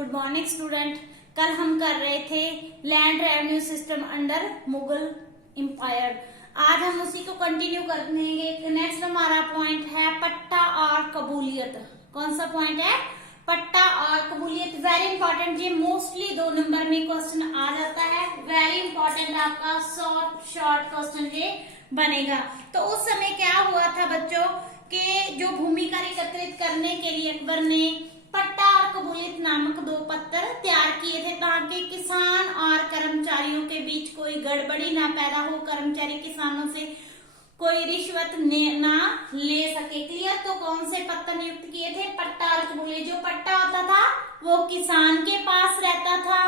Good morning student. कल हम कर रहे थे land revenue system under Mughal empire. आज हम उसी को कंटिन्यू करेंगे। नेक्स्ट हमारा पॉइंट है पट्टा और कबूलियत। कौन सा पॉइंट है? पट्टा और कबूलियत। वेरी इंपॉर्टेंट, ये मोस्टली 2 नंबर में क्वेश्चन आ जाता है। वेरी इंपॉर्टेंट आपका शॉर्ट क्वेश्चन ये बनेगा। तो उस समय क्या हुआ था बच्चों के जो भूमि कर एकत्रित करने के लिए अकबर ने पट्टा और कबूलियत नामक 2 पत्र तैयार किए थे ताकि किसान और कर्मचारियों के बीच कोई गड़बड़ी ना पैदा हो, कर्मचारी किसानों से कोई रिश्वत ना ले सके। क्लियर? तो कौन से पत्र नियुक्त किए थे? पट्टा और कबूलियत। जो पट्टा होता था वो किसान के पास रहता था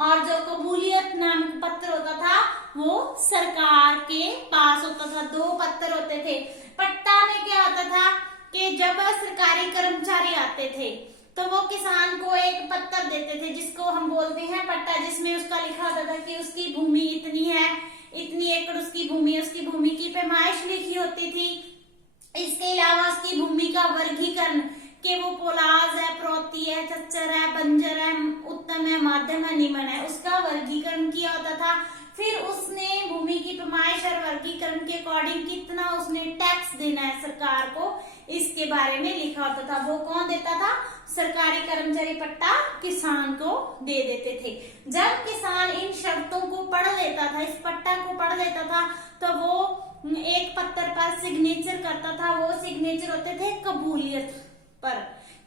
और जो कबूलियत नामक पत्र होता था वो सरकार के पास होता था। 2 पत्र होते थे। पट्टा में क्या होता था कि जब सरकारी कर्मचारी आते थे तो वो किसान को एक पत्र देते थे जिसको हम बोलते हैं पट्टा, जिसमें उसका लिखा होता था कि उसकी भूमि इतनी है, इतनी एकड़ उसकी भूमि की पैमाइश लिखी होती थी। इसके अलावा उसकी भूमि का वर्गीकरण कि वो पोलाज है, प्रोती है, चच्चर है, बंजर है, उत्तम है, माध्यम है, निम्न है, उसका वर्गीकरण किया होता था। फिर उसने भूमि की पैमाइश और वर्गीकरण के अकॉर्डिंग कितना उसने टैक्स देना है सरकार को, इसके बारे में लिखा होता था। वो कौन देता था? सरकारी कर्मचारी पट्टा किसान को दे देते थे। जब किसान इन शर्तों को पढ़ लेता था, इस पट्टा को पढ़ लेता था, तो वो एक पत्र पर सिग्नेचर करता था। वो सिग्नेचर होते थे कबूलियत पर,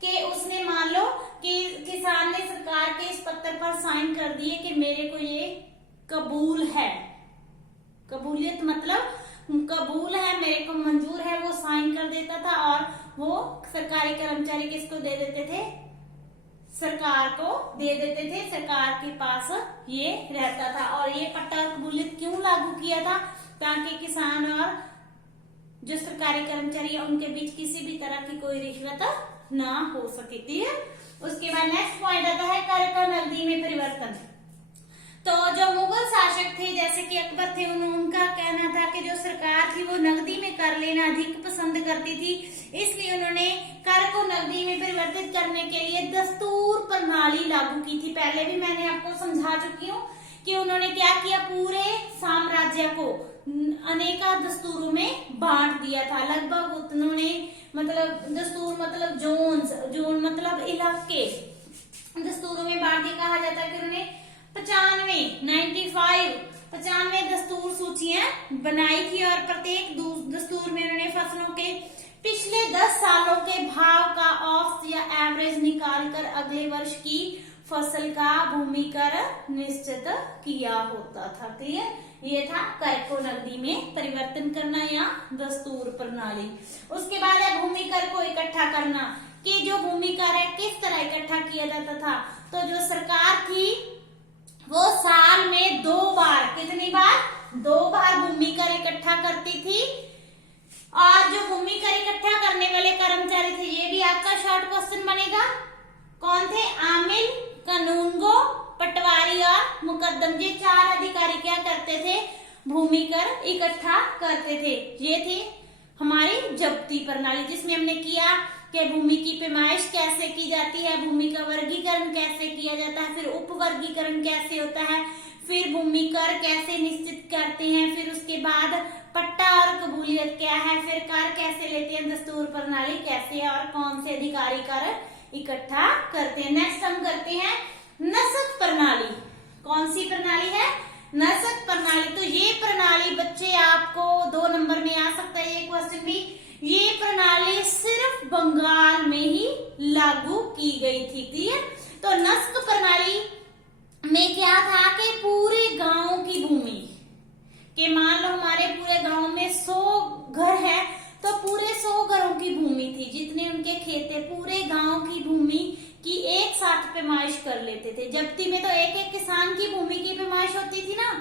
कि उसने मान लो कि किसान ने सरकार के इस पत्र पर साइन कर दिए कि मेरे को ये कबूल है। कबूलियत मतलब कबूल है, मेरे को मंजूर है, वो साइन कर देता था और वो सरकारी कर्मचारी किसको दे देते थे? सरकार को दे देते थे। सरकार के पास ये रहता था। और ये पट्टा और कबूलियत क्यों लागू किया था? ताकि किसान और जो सरकारी कर्मचारी है उनके बीच किसी भी तरह की कोई रिश्वत ना हो सके। क्लियर? उसके बाद नेक्स्ट पॉइंट आता है कर का नकदी में परिवर्तन। तो जो मुगल शासक थे जैसे कि अकबर थे, उनका कहना था कि जो सरकार थी वो नकदी में कर लेना अधिक पसंद करती थी, इसलिए उन्होंने कर को नकदी में परिवर्तित करने के लिए दस्तूर प्रणाली लागू की थी। पहले भी मैंने आपको समझा चुकी हूँ कि उन्होंने क्या किया, पूरे साम्राज्य को अनेका दस्तूरों में बांट दिया था। लगभग उन्होंने मतलब दस्तूर मतलब जोन मतलब इलाके दस्तूरों में बांट दिया। कहा जाता है कि उन्होंने 95 दस्तूर सूचियां बनाई थी और प्रत्येक दस्तूर में उन्होंने फसलों के पिछले 10 सालों के भाव का औसत या एवरेज निकालकर अगले वर्ष की फसल का भूमि कर निश्चित किया होता था। क्लियर? ये था कर को नकदी में परिवर्तन करना या दस्तूर प्रणाली। उसके बाद है भूमि कर को इकट्ठा करना, कि जो भूमि कर है किस तरह इकट्ठा किया जाता था। तो जो सरकार थी वो साल में 2 बार, कितनी बार? 2 बार भूमि कर इकट्ठा करती थी। और जो भूमि कर इकट्ठा करने वाले कर्मचारी थे, ये भी आपका शॉर्ट क्वेश्चन बनेगा, कौन थे? आमिल, कानूनगो, पटवारी और मुकद्दम। ये 4 अधिकारी क्या करते थे? भूमि कर इकट्ठा करते थे। ये थी हमारी जब्ती प्रणाली, जिसमें हमने किया कि भूमि की पैमाइश कैसे की जाती है, भूमि का वर्गीकरण कैसे किया जाता है, फिर उप वर्गीकरण कैसे होता है, फिर भूमि कर कैसे निश्चित करते हैं, फिर उसके बाद पट्टा और कबूलियत क्या है, फिर कर कैसे लेते हैं, दस्तूर प्रणाली कैसे है और कौन से अधिकारी कर इकट्ठा करते हैं। नेक्स्ट हम करते हैं नस्क प्रणाली। कौन सी प्रणाली है? नस्क प्रणाली। तो ये प्रणाली बच्चे आपको 2 नंबर में आ सकता है ये क्वेश्चन भी। ये प्रणाली सिर्फ बंगाल में ही लागू की गई थी। क्लियर? तो नस्क प्रणाली में क्या था कि पूरे गांव की भूमि के, मान लो हमारे पूरे गांव में 100 घर है तो पूरे 100 घरों की भूमि थी, जितने उनके खेत थे, पूरे गांव की भूमि की एक साथ पैमाइश कर लेते थे। जब्ती में तो एक किसान की भूमि की पैमाइश होती थी ना।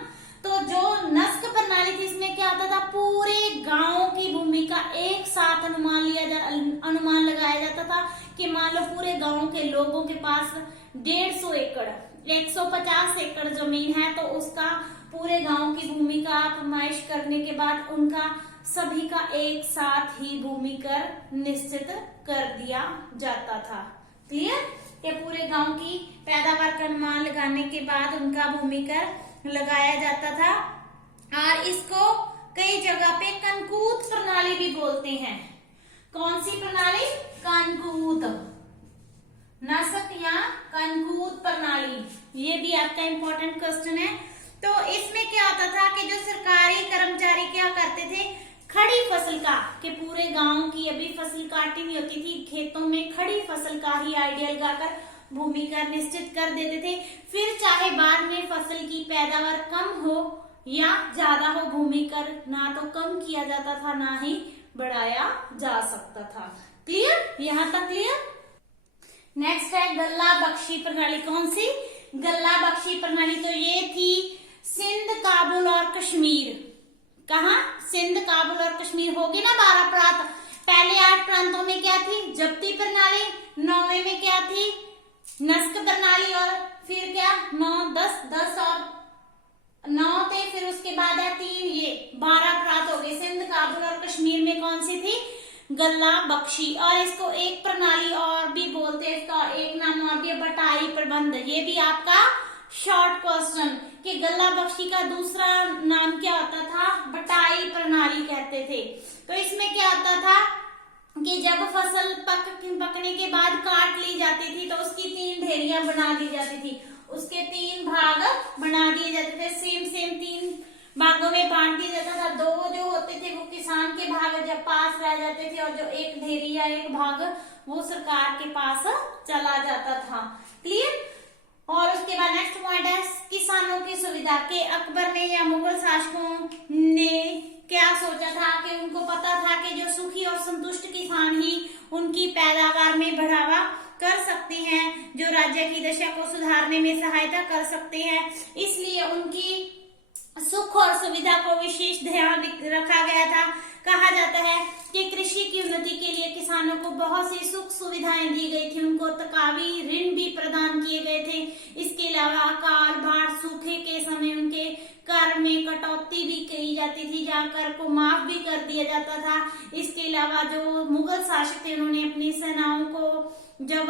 तो जो नस्क प्रणाली थी इसमें क्या होता था, पूरे गांव की भूमि का एक साथ अनुमान लगाया जाता था कि मान लो पूरे गांव के लोगों के पास 150 एकड़ 150 एकड़ जमीन है, तो उसका पूरे गांव की भूमि का पैमाइश करने के बाद उनका सभी का एक साथ ही भूमि कर निश्चित कर दिया जाता था। क्लियर? कि पूरे गांव की पैदावार का अनुमान लगाने के बाद उनका भूमि कर लगाया जाता था। और इसको कई जगह पे कनकूत प्रणाली भी बोलते हैं। कौन सी प्रणाली? कनकूत, नसक या कनकूत प्रणाली। ये भी आपका इंपॉर्टेंट क्वेश्चन है। तो इसमें क्या होता था कि जो सरकारी कर्मचारी क्या करते थे, खड़ी फसल का, कि पूरे गांव की अभी फसल काटी नहीं होती थी, खेतों में खड़ी फसल का ही आइडिया लगाकर भूमि कर निश्चित कर देते थे। फिर चाहे बाद में फसल की पैदावार कम हो या ज्यादा हो, भूमि कर ना तो कम किया जाता था ना ही बढ़ाया जा सकता था। क्लियर? यहां तक क्लियर? नेक्स्ट है गल्ला बख्शी प्रणाली। कौन सी? गल्ला बख्शी प्रणाली। तो ये थी सिंध, काबुल और कश्मीर। कहा? सिंध, काबुल और कश्मीर। होगी ना 12 प्रांत। पहले 8 प्रांतों में क्या थी? जब्ती प्रणाली। 9वें में क्या थी? नस्क प्रणाली। और फिर क्या? 9, 10 और 9 थे। फिर उसके बाद है 3, ये 12 प्रांत हो गए। सिंध, काबुल और कश्मीर में कौन सी थी? गल्ला बख्शी। और इसको एक प्रणाली और भी बोलते हैं, इसका एक नाम और भी है बटाई प्रबंध। ये भी आपका शॉर्ट क्वेश्चन कि गल्ला बख्शी का दूसरा नाम क्या होता था? बटाई प्रणाली कहते थे। तो इसमें क्या होता था कि जब फसल पकने के बाद काट ली जाती थी तो उसकी 3 ढेरियां बना दी जाती थी, उसके 3 भाग बना दिए जाते थे। सेम 3 भागों में बांट दिया जाता था। 2 जो होते थे वो किसान के भाग जब पास रह जाते थे, और जो एक ढेरी या एक भाग वो सरकार के पास चला जाता था। क्लियर? और उसके बाद नेक्स्ट पॉइंट है किसानों की सुविधा। के अकबर ने या मुगल शासकों ने क्या सोचा था कि उनको पता था कि जो सुखी और संतुष्ट किसान ही उनकी पैदावार में बढ़ावा कर सकते हैं, जो राज्य की दशा को सुधारने में सहायता कर सकते हैं। इसलिए उनकी सुख और सुविधा को विशेष ध्यान रखा गया था। कहा जाता है कि कृषि की उन्नति के लिए किसानों को बहुत सी सुख सुविधाएं दी गई थी, उनको तकावी ऋण भी प्रदान किए गए थे। इसके अलावा अकाल, बाढ़, सूखे के समय उनके कर में कटौती भी की जाती थी, या कर को माफ भी कर दिया जाता था। इसके अलावा जो मुगल शासक थे उन्होंने अपनी सेनाओं को जब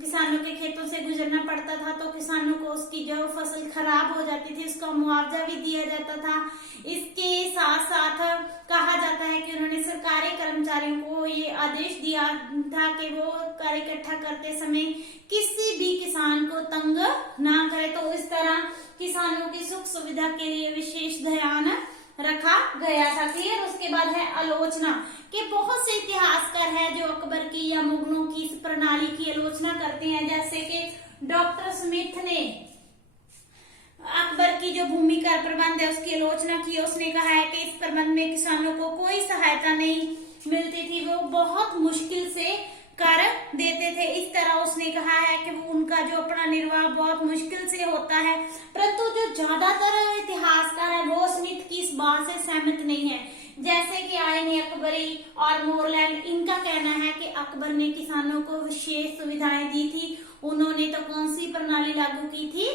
किसानों के खेतों से गुजरना पड़ता था तो किसानों को उसकी जो फसल खराब हो जाती थी उसका मुआवजा भी दिया जाता था। इसके साथ साथ कहा जाता है कि उन्होंने सरकारी कर्मचारियों को ये आदेश दिया था कि वो कर इकट्ठा करते समय किसी भी किसान को तंग ना करे। तो इस तरह किसानों की सुख सुविधा के लिए विशेष ध्यान रखा गया था। क्लियर? उसके बाद है आलोचना कि बहुत से इतिहासकार हैं जो अकबर की या मुगलों की इस प्रणाली की आलोचना करते हैं। जैसे कि डॉक्टर स्मिथ ने अकबर की जो भूमि का प्रबंध है उसकी आलोचना की। उसने कहा है कि इस प्रबंध में किसानों को कोई सहायता नहीं मिलती थी, वो बहुत मुश्किल से कर देते थे। इस तरह उसने कहा है कि वो उनका जो अपना निर्वाह बहुत मुश्किल से होता है। परंतु जो ज्यादातर इतिहासकार है वो स्मिथ की इस बात से सहमत नहीं है। जैसे कि आईन अकबरी और मोरलैंड, इनका कहना है कि अकबर ने किसानों को विशेष सुविधाएं दी थी। उन्होंने तो कौन सी प्रणाली लागू की थी?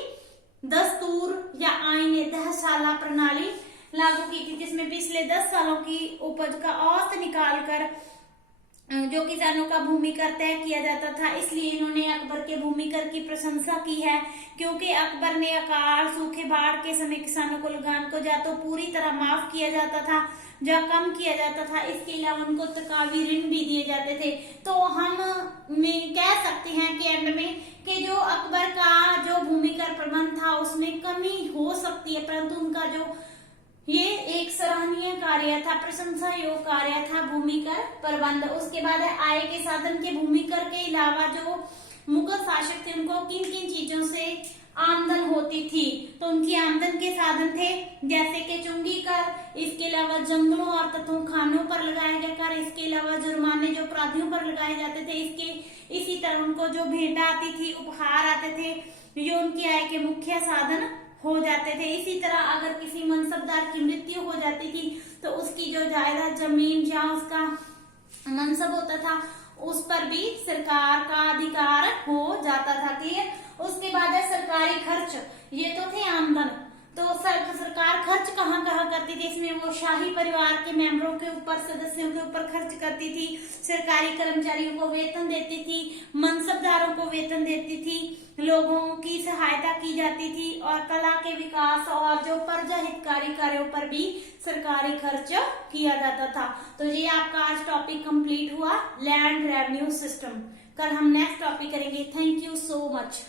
दस्तूर या आईन दहशाला प्रणाली लागू की थी, जिसमें पिछले 10 सालों की उपज का औसत निकालकर जो किसानों का भूमि कर तय किया जाता था। इसलिए इन्होंने अकबर के भूमि कर की प्रशंसा की है, क्योंकि अकबर ने अकाल, सूखे, बाढ़ के समय किसानों को लगान को या तो पूरी तरह माफ किया जाता था या कम किया जाता था। इसके अलावा उनको तकावी ऋण भी दिए जाते थे। तो हम कह सकते हैं कि एंड में कि जो अकबर का जो भूमि कर प्रबंध था उसमें कमी हो सकती है, परंतु उनका जो ये एक सराहनीय कार्य था, प्रशंसा योग कार्य था भूमि कर प्रबंध। उसके बाद आय के साधन के भूमि कर के अलावा जो मुगल शासक थे उनको किन किन चीजों से आमदन होती थी? तो उनकी आमदन के साधन थे जैसे कि चुंगी कर, इसके अलावा जंगलों और तथों खानों पर लगाए गए कर, इसके अलावा जुर्माने जो अपराधियों पर लगाए जाते थे, इसी तरह उनको जो भेंट आती थी, उपहार आते थे, ये उनकी आय के मुख्य साधन हो जाते थे। इसी तरह अगर किसी मनसबदार की मृत्यु हो जाती थी तो उसकी जो जायदाद, जमीन जहाँ उसका मनसब होता था उस पर भी सरकार का अधिकार हो जाता था। क्लियर? उसके बाद है सरकारी खर्च, ये तो थे आमदन। तो सरकार खर्च कहाँ कहाँ करती थी इसमें? वो शाही परिवार के मेंबरों के ऊपर, सदस्यों के ऊपर खर्च करती थी, सरकारी कर्मचारियों को वेतन देती थी, मनसबदारों को वेतन देती थी, लोगों की सहायता की जाती थी, और कला के विकास और जो प्रजा हितकारी कार्यों पर भी सरकारी खर्च किया जाता था। तो ये आपका आज टॉपिक कंप्लीट हुआ, लैंड रेवेन्यू सिस्टम। कल हम नेक्स्ट टॉपिक करेंगे। Thank you so much.